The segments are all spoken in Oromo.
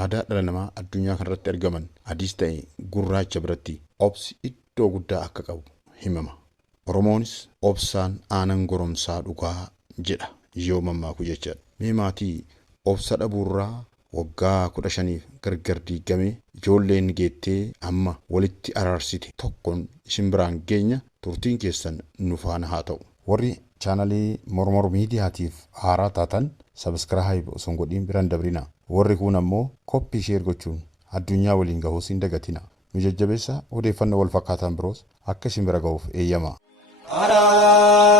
aadaa dhala namaa addunyaa kanarratti argaman adiis ta'e gurraacha biratti obsi iddoo guddaa akka qabu himama. Oromoonis obsaan aanan goromsaa dhugaa jedha yoo mammaaku jechaadha. Mee maatii obsa dhabuurraa waggaa 15 gargar diigamee ijoolleen geettee amma walitti araarsite tokkoon isin biraan geenya turtiin keessan nu faana haa ta'u. Warri chaanalii Mormor Miidiyaatiif haaraa taatan sabskiraayib osoo hin godhin biraan dabrina. Warri kun ammoo koppii sheer gochuun addunyaa waliin gahuus hin dagatina. Nu jajjabeessa odeeffannoo wal fakkaatan biroos akka isin bira gahuuf eeyyama. Araara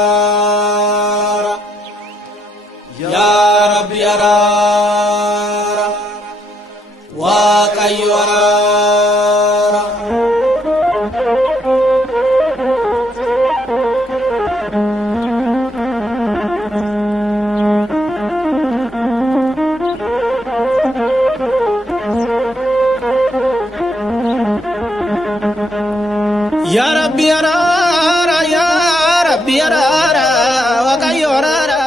yaa Rabbi araara Waaqayyo araara Ya Rabbi araara ya Rabbi araara Waaqayyo araara.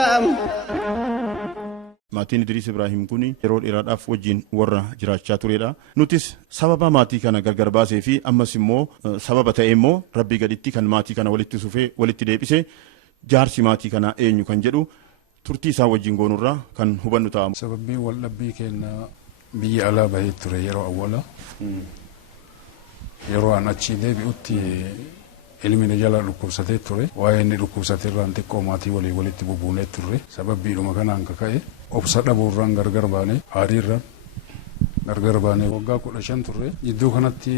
Maatiin Idriis Ibraahim kun yeroo dheeraadhaaf wajjin warra jiraachaa turedha. Nutis sababa maatii kana gargar baasee fi ammas immoo sababa ta'e immoo Rabbi gaditti kan maatii kana walitti sufee walitti deebise jaarsi maatii kana eenyu kan jedhu turtii isaa wajjin goonurraa kan hubannu ta'a. Sababii wal dhabbii keenya biyya alaa bahee ture yeroo awwala. Yeroo an achi deebi'utti ilmi na jala dhukkubsatee ture. Waa'ee inni dhukkubsateerraan xiqqoo maatii walii walitti bubuunee turre. Sababbiidhuma kanaan kaka'e obsa dhabuurraan gargar baane aariirraan gargar baane waggaa 15 turre. Jidduu kanatti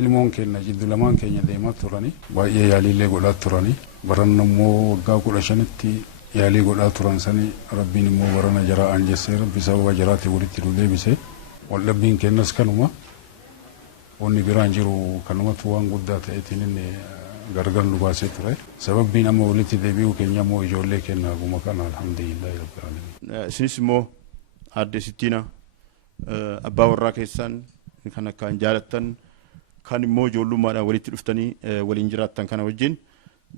ilmoon keenya jidduu lamaan keenya deemaa turani. Baay'ee yaaliillee godhaa turani. Baran immoo waggaa 15tti yaalii godhaa turan sani Rabbiin immoo barana jaraa anjessee Rabbi sababa jaraatti walitti nu deebise. Wal dhabbiin keenyas kanuma. Wanni biraan jiru kanumatu waan guddaa ta'eetiin inni gargar nu baasee ture. Sababbiin amma walitti deebi'uu keenya immoo ijoollee keenya haguma kana alhamdulillahi rabbil alamin. Isinis immoo aadde Sittiina abbaa warraa keessan kan akkaan jaalattan kan immoo ijoollummaadhaan walitti dhuftanii waliin jiraattan kana wajjin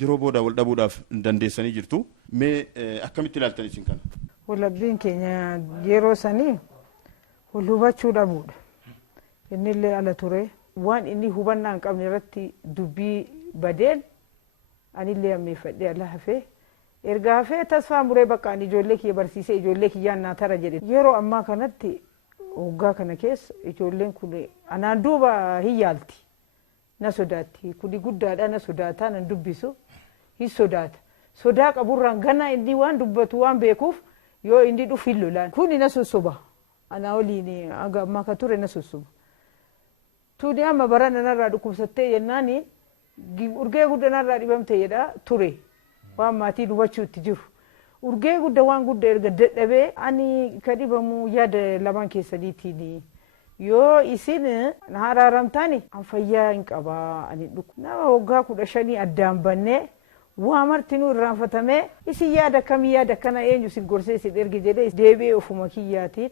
yeroo booda wal dhabuudhaaf dandeessanii jirtu. Mee akkamitti ilaaltan isin kana? Wal dhabbiin keenya yeroo sanii wal hubachuu dhabuudha. Inni illee ala ture waan inni hubannaa hin qabne irratti dubbii badeen anillee ammeeffadhee ala hafee erga hafee tasfaa muree bakka ani ijoollee kiyya barsiisee ijoollee kiyyaan naa tara jedhe. Yeroo ammaa kanatti waggaa kana keessa ijoolleen kun anaan duuba hin yaalti na sodaatti kuni guddaadha na sodaataa nan dubbisu hin sodaata sodaa qaburraan gana inni waan dubbatu waan beekuuf yoo inni dhufu hin lolaan kuni na sossoba anaa waliin aga ammaa ka ture na sossoba. Tuudi amma barana narraa dhukkubsattee jennaani urgee guddaa narraa dhibamte jedha ture waan maatiin hubachuutti jiru. Urgee guddaa waan guddaa erga dadhabee ani ka dhibamu yaada lamaan keessaniitiin yoo isin na araaramtaani an fayyaa hin qabaa ani dhukku. Nama waggaa 15 addaan bannee waa martinuu irraanfatamee isin yaada kamii yaada kana eenyu si gorsee isin erge jedhee deebi'ee ofuma kiyyaatiin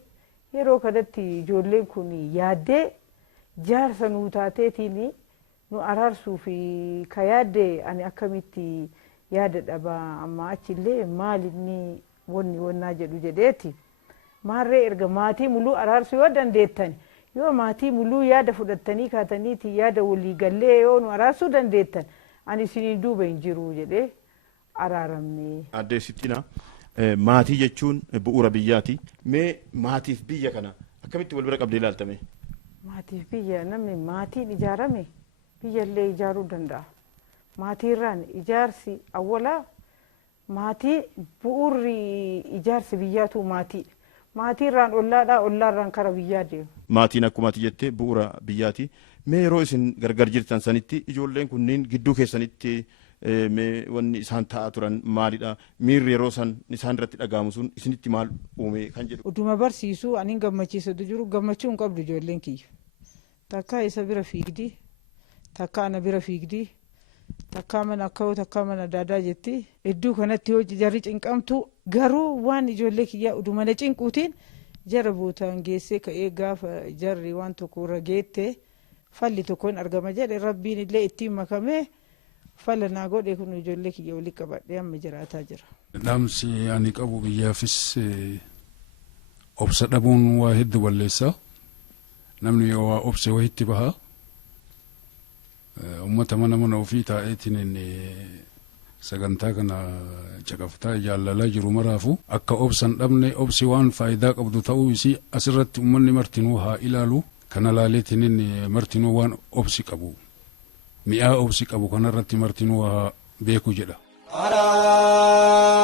yeroo kanatti ijoolleen kun yaaddee jaarsa nuu taateetiin nu araarsuu fi ka yaadde ani akkamitti yaada dhabaa amma achillee maalinni wanni wannaa jedhu jedheeti maarree erga maatii muluu araarsuu yoo dandeettan yoo maatii muluu yaada fudhattanii kaataniiti yaada walii gallee yoo nu araarsuu dandeettan ani isinii duuba hin jiru jedhee araaramne. Aadde Sittiina maatii jechuun bu'uura biyyaati. Mee maatiif biyya kana akkamitti wal bira qabdee ilaaltame? Maatiif biyya namni maatiin ijaarame biyyallee ijaaruu danda'a. Maatiirraan ijaarsi awwalaa maatii bu'uurri ijaarsi biyyaatu maatiidha. Maatiirraan ollaadhaa ollaarraan kara biyyaa deema. Maatiin akkuma ati jette bu'uura biyyaati. Mee yeroo isin gargar jirtan sanitti ijoolleen kunniin gidduu keessanitti mee wanni isaan ta'aa turan maalidha? Miirri yeroo san isaan irratti dhaga'amu sun isinitti maal uume kan jedhu? Oduma barsiisuu ani gammachiisatu jiru gammachuu hin qabdu ijoolleen kiyya. Takka isa bira fiigdi, takka ana bira fiigdi, takka mana akka'u takka mana daadaa jetti. Iddoo kanatti yoo jarri cinqamtu garuu waan ijoollee kiyyaa oduma na cinquutiin jara bootaan geessee ka'ee gaafa jarri waan tokko irra geette falli tokkoon argama jedhe rabbiin illee ittiin makamee falla naa godhe kun ijoollee kiyya walii qabadhee amma jiraataa jira. Dhaamsi ani qabu biyyaafis obsa dhabuun waa hedduu balleessa. Namni yoo waa obse wayitti baha. Uummata mana ofii taa'eetiin inni sagantaa kana caqaftaa jaalalaa jiru maraafu akka obsan dhabne obsi waan faayidaa qabdu ta'uu isii asirratti uummanni martinuu haa ilaalu. Kana laaleetiin inni martinuu waan obsi qabu mi'aa obsi qabu kanarratti martinuu haa beeku jedha. Araara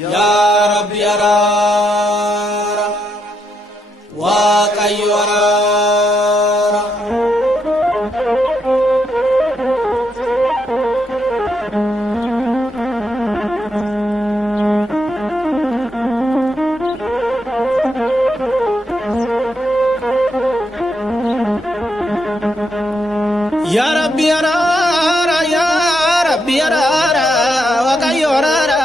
yaa Rabbi araara Waaqayyo araara. Ya Rabbi araara ya Rabbi araara Waaqayyo araara.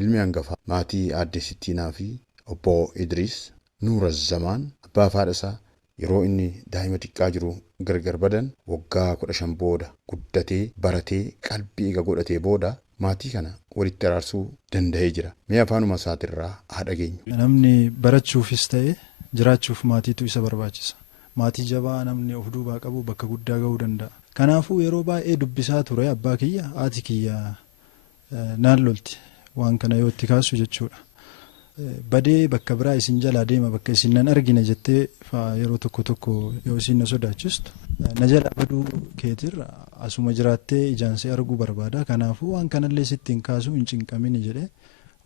Ilmi hangafa maatii aadde Sittiinaa fi obbo Idris Nuura Zamaan abbaa faadha isaa yeroo inni daa'ima xiqqaa jiru gargar badan waggaa 15 booda guddatee baratee qalbii eega godhatee booda maatii kana walitti araarsuu danda'ee jira. Mee afaanuma isaatirraa haa dhageenyu. Namni barachuufis ta'e jiraachuuf maatiitu isa barbaachisa. Maatii jabaa namni of duubaa qabu bakka guddaa ga'uu danda'a. Kanaafuu yeroo baay'ee dubbisaa ture abbaa kiyya haati kiyya naan lolti waan kana yoo itti kaasu jechuudha. Badee bakka biraa isin jalaa deema bakka isin nan argina jettee yeroo tokko yoo isin na sodaachistu na jala baduu keetirra asuma jiraattee ijaansee arguu barbaada. Kanaafuu waan kanallee sittiin kaasuu hin cinqamini jedhee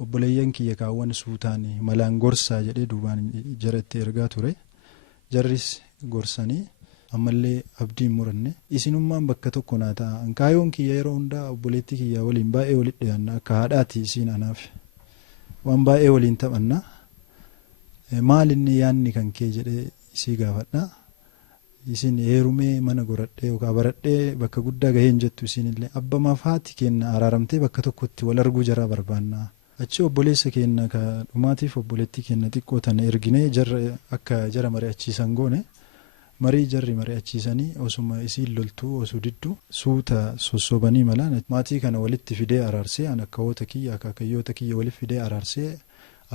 obboleeyyan kiyya kaawwan suutaanii malaan gorsaa jedhee duubaan jara itti ergaa ture. Jarris gorsanii ammallee abdiin muranne isinummaan bakka tokko naa ta'a. Kaayoon kiyya yeroo hundaa obboleettii kiyya waliin baay'ee walitti dhiyaanna akka haadhaati isiin anaaf waan baay'ee waliin taphanna. Maal inni yaanni kan kee jedhee isii gaafadha. Isin heerumee mana goradhee yookaan baradhee bakka guddaa gaheen jettu isinillee abbamaaf haati kenna araaramtee bakka tokkotti wal arguu jaraa barbaanna. Achi obboleessa kenna ka dhumaatiif obboleettii kenna xiqqoo tana erginee jarra akka jara mari'achiisan goone marii jarri mari'achiisanii osuma isiin loltuu osoo didduu suuta sossobanii malaan maatii kana walitti fidee araarsee an akka hoota kiyya akka akayyoota kiyya walitti fidee araarsee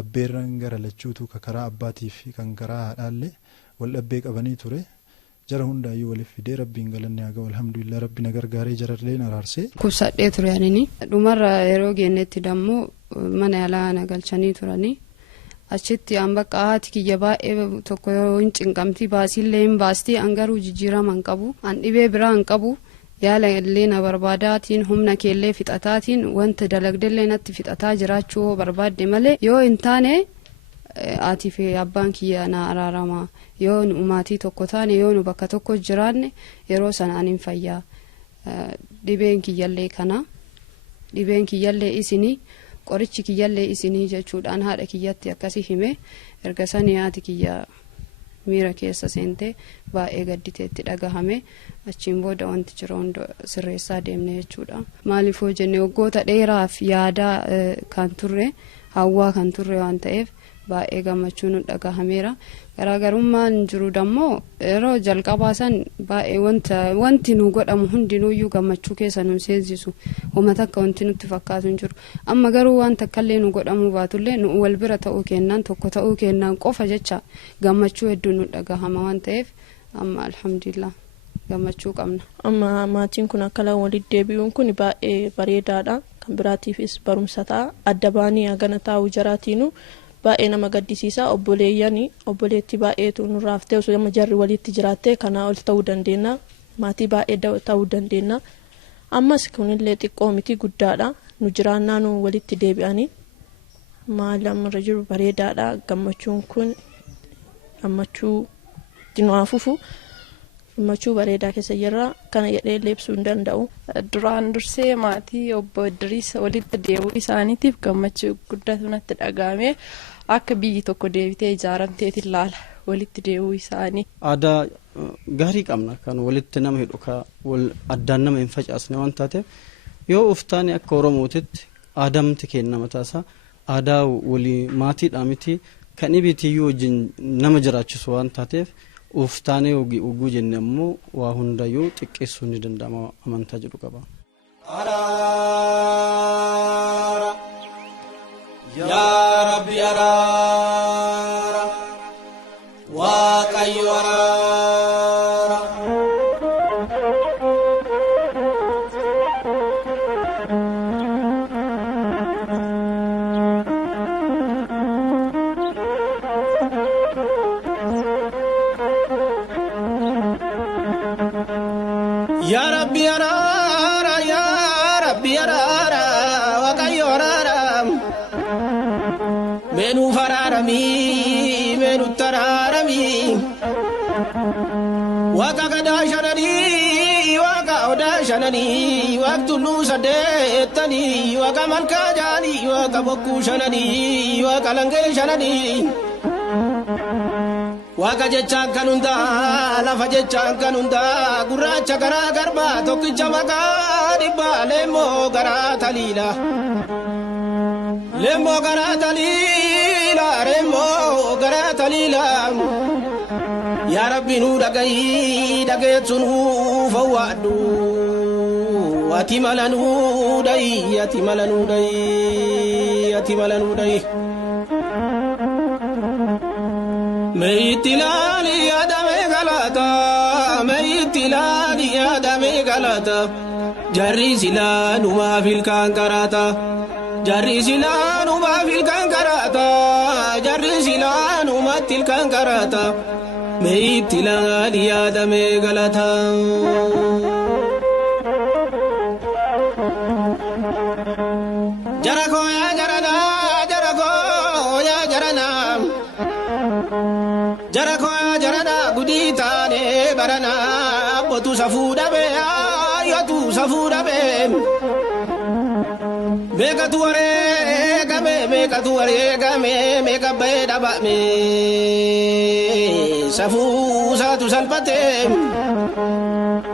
abbeerran gara lachuutu ka karaa abbaatii fi kan karaa haadhaallee wal dhabbee qabanii ture. Jara hundaayyuu waliif fidee rabbiin galanne haa ga'u alhamdulillah rabbi na gargaaree jarallee araarsee. Kubsadhee ture anini dhumarra yeroo geennetti dammoo mana yaalaa na galchanii turanii achitti an bakka haati kiyya baay'ee tokko hin cinqamti baasiillee hin baasti an garuu jijjiirama hin qabu an dhibee biraa hin qabu yaala illee na barbaadaatiin humna keellee fixataatiin wanta dalagdellee natti fixataa jiraachuu barbaadde malee yoo hin taane aatii fi abbaan kiyya na araarama yoo nu maatii tokko taane yoo nu bakka tokko jiraanne yeroo sana an hin fayyaa. Dhibeen kiyyallee kana dhibeen kiyyallee isinii qorichi kiyyallee isinii jechuudhaan haadha kiyyatti akkasii hime erga sanii haati kiyya miira keessa seentee baay'ee gadditeetti dhagahame achiin booda wanti jiru hunda sirreessaa deemne jechuudha. Maaliif hoo jenne waggoota dheeraaf yaadaa kan turre hawwaa kan turre waan ta'eef baay'ee gammachuun dhagahameera. Garaagarummaan jiru dammoo yeroo jalqabaa san baay'ee wanti nu godhamu hundinuuyyuu gammachuu keessa nu seensisu uummata akka wanti nutti fakkaatu hin jiru. Amma garuu waan takkaallee nu godhamu baatullee nu wal bira ta'uu kennaan tokko ta'uu kennaan qofa jecha gammachuu hedduu nu dhagahama waan ta'eef amma alhamdulillah gammachuu qabna. Amma maatiin kun akkala walitti deebi'uun kun baay'ee bareedaadha. Kan biraatiifis barumsa ta'a. Adda baanii hagana taa'uu jaraatiinu baay'ee nama gaddisiisa. Obboleetti baay'eetu nurraaftee osoo amma jarri walitti jiraattee kanaa ol ta'uu dandeenya. Maatii baay'ee ta'uu dandeenya. Ammas kunillee xiqqoo miti guddaadha. Nu jiraannaa nu walitti deebi'anii maal ammarra jiru bareedaadha. Gammachuun kun gammachuu nu hafuufu gammachuu bareedaa keessa jirra. Kana jedhee leebsuu hin danda'u. Duraan dursee maatii obbo Idris walitti deebi'uu isaaniitiif gammachuu guddaatu natti dhagahame. Akka biyyi tokko deebitee ijaaramteetiin ilaala walitti deebi'uu isaanii. Aadaa gaarii qabna kan walitti nama hidhu wal addaan nama hin facaasne waan taateef yoo uftaane akka Oromootitti aadamti kenna mataasaa aadaa walii maatiidhaa miti kan ibitiyyuu wajjin nama jiraachisu waan taateef uftaane oguu jenne ammoo waa hundayyuu xiqqeessuu ni danda'ama amantaa jedhu qaba. Araara menu fararami menu tararami waka gada shanani waka oda shanani waktu lu sadetani waka malka jani waka boku shanani waka lange shanani waka jechaan kanunda lafa jechaan kanunda gurraacha garaa garba tokkicha maqaa dhibba leemmoo garaa taliila leemmoo garaa taliila leemmoo garaa taliila yaa rabbi nu dhagayi dhageettu nu fawwaadhu ati mala nu dhayi ati mala nu dhayi ati mala nu dhayi Meitilali adame galata, meitilali adame galata. Jarri silanu ma fil kankarata, jarri silanu ma fil kankarata, jarri silanu ma til kankarata. Meitilali adame galata. Jarako ya jarana, jarako ya jarana. Jarako jarana gudita ne barana botu safuda be ayatu safuda be meka tuare game meka be daba me safu satu salpate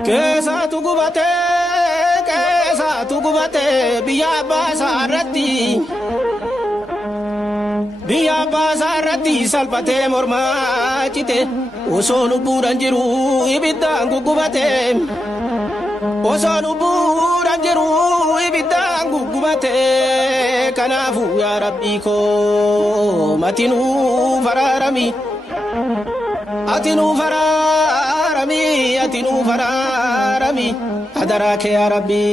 ke satu gubate biya basarati biya basarati salpate morma cite osonu buran jiru ibidang gugubate osonu buran jiru ibidang gugubate kanafu ya rabbi ko matinu fararami atinu fararami adarake ya rabbi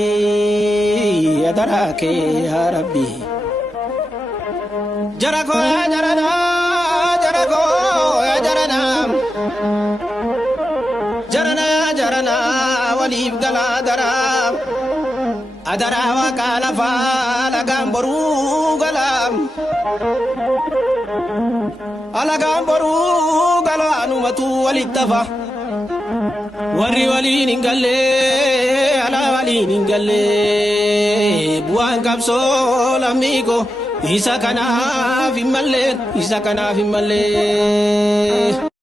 Jarako ya jarana, jarako ya jarana, jarana walib gala adara wakala fala gamboru galam, ala gamboru gala anumatu walittafa, wali ningalle, ala wali ningalle, buang kapso lamigo. Isa kana fi malle